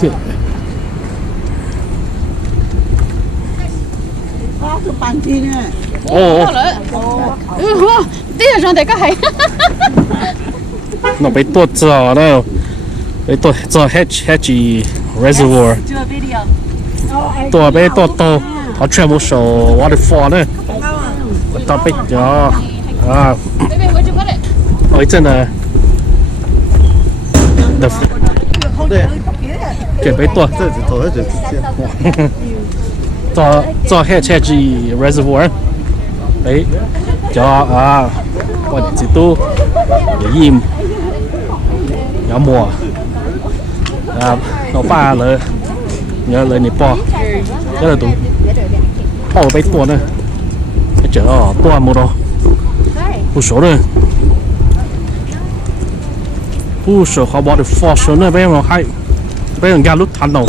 是半斤哎。哦，地上得个係。nó bị tuột giờ đó, bị tuột giờ Hedge Reservoir, tuột bị tuột to, họ chuyên một số waterfall nữa, tao bị giờ ở trên là对， chuẩn bị tuột, 这只头这直接。做 Hedge Reservoir, đấy, cho bọn chị tu để im, nhớ mùa, nó phaเลยnhớเลยนี่ปอnhớ là tụ pao bị tuột nữa, chở tuột một đâu,不熟的，不熟好把的放手呢，被人还被人家撸弹到，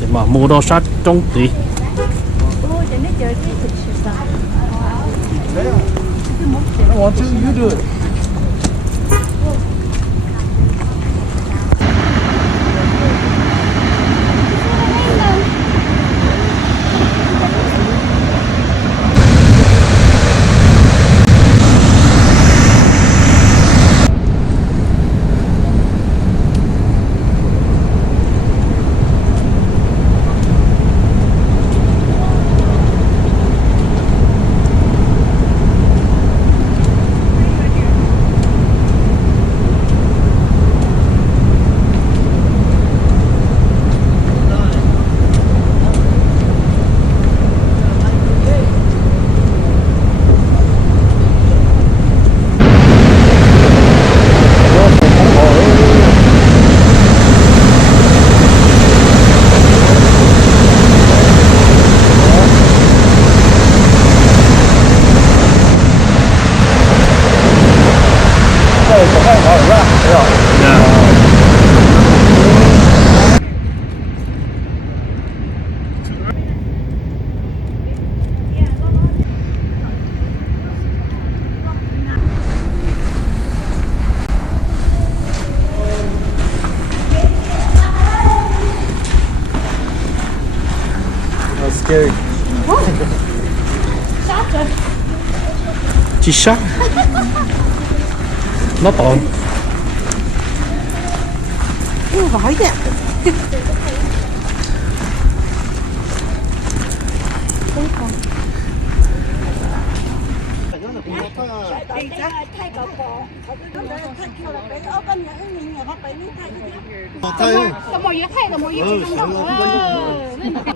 对嘛，摸到杀中底。我这有的。Scary. Chỉ sát nó tồn Hỏi kìa. Có một giấy thay, có một giấy thay.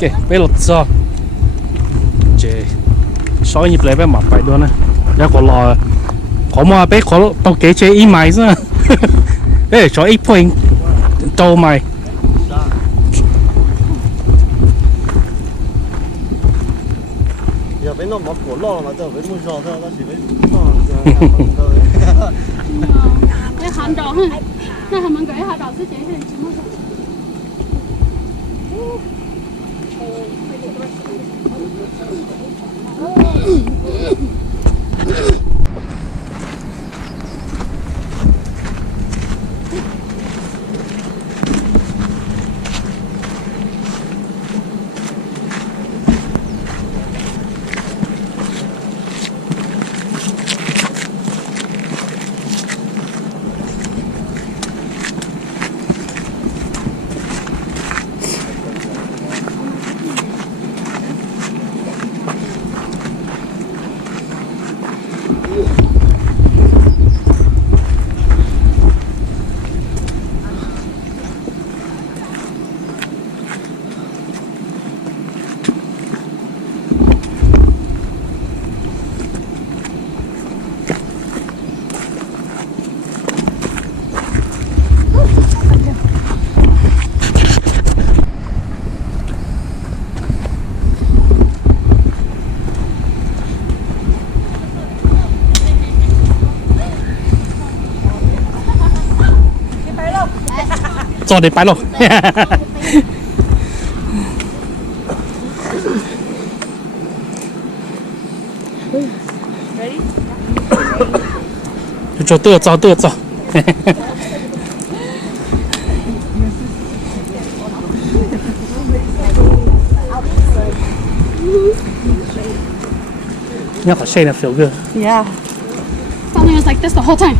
ok bây lột giờ chế sau nhịp lại bé mặt phải luôn nè ra có lò có mà bé có tao kế chế ít máy nữa bé cho ít point trâu mày giờ phải nó bỏ cổ lo mà giờ phải mua giò thôi nó chỉ phải Cái hành tròn ha, nó hành mình gửi họ đọc cái chị thì chỉ muốn 早点摆咯。就得早。Yeah, the shade feel good. Yeah. Something was like this the whole time.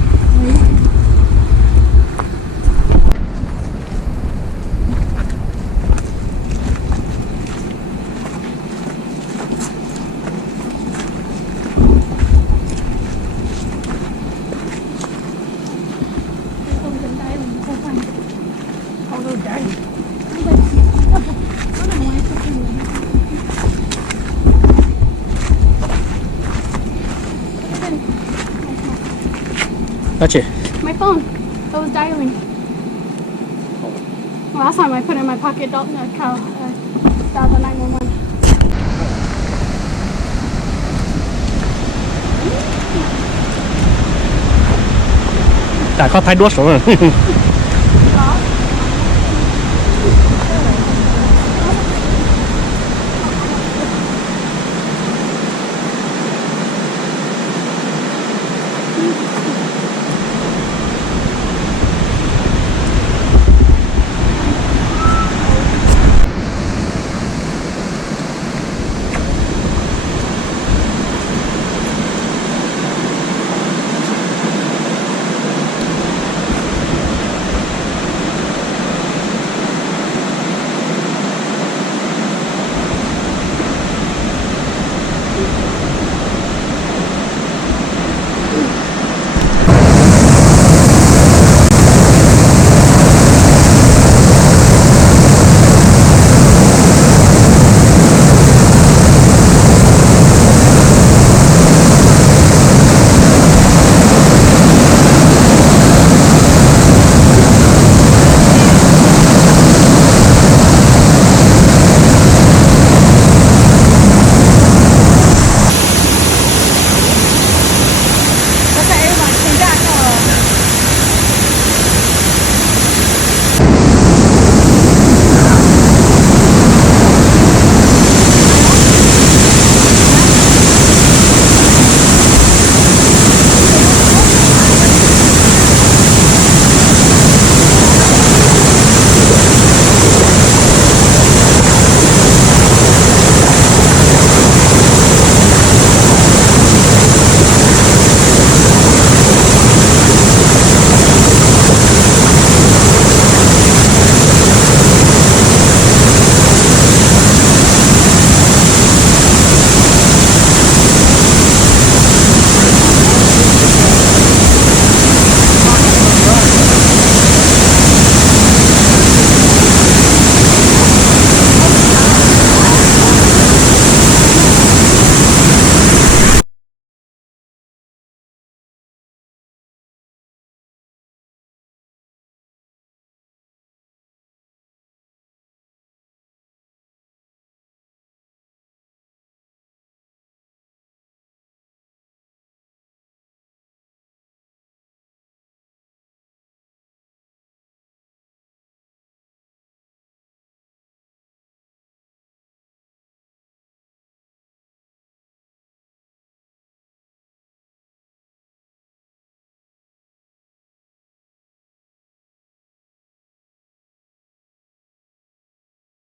That's it. My phone. That was dialing. Last time I put it in my pocket, dialed the 911. 打靠拍多熟了。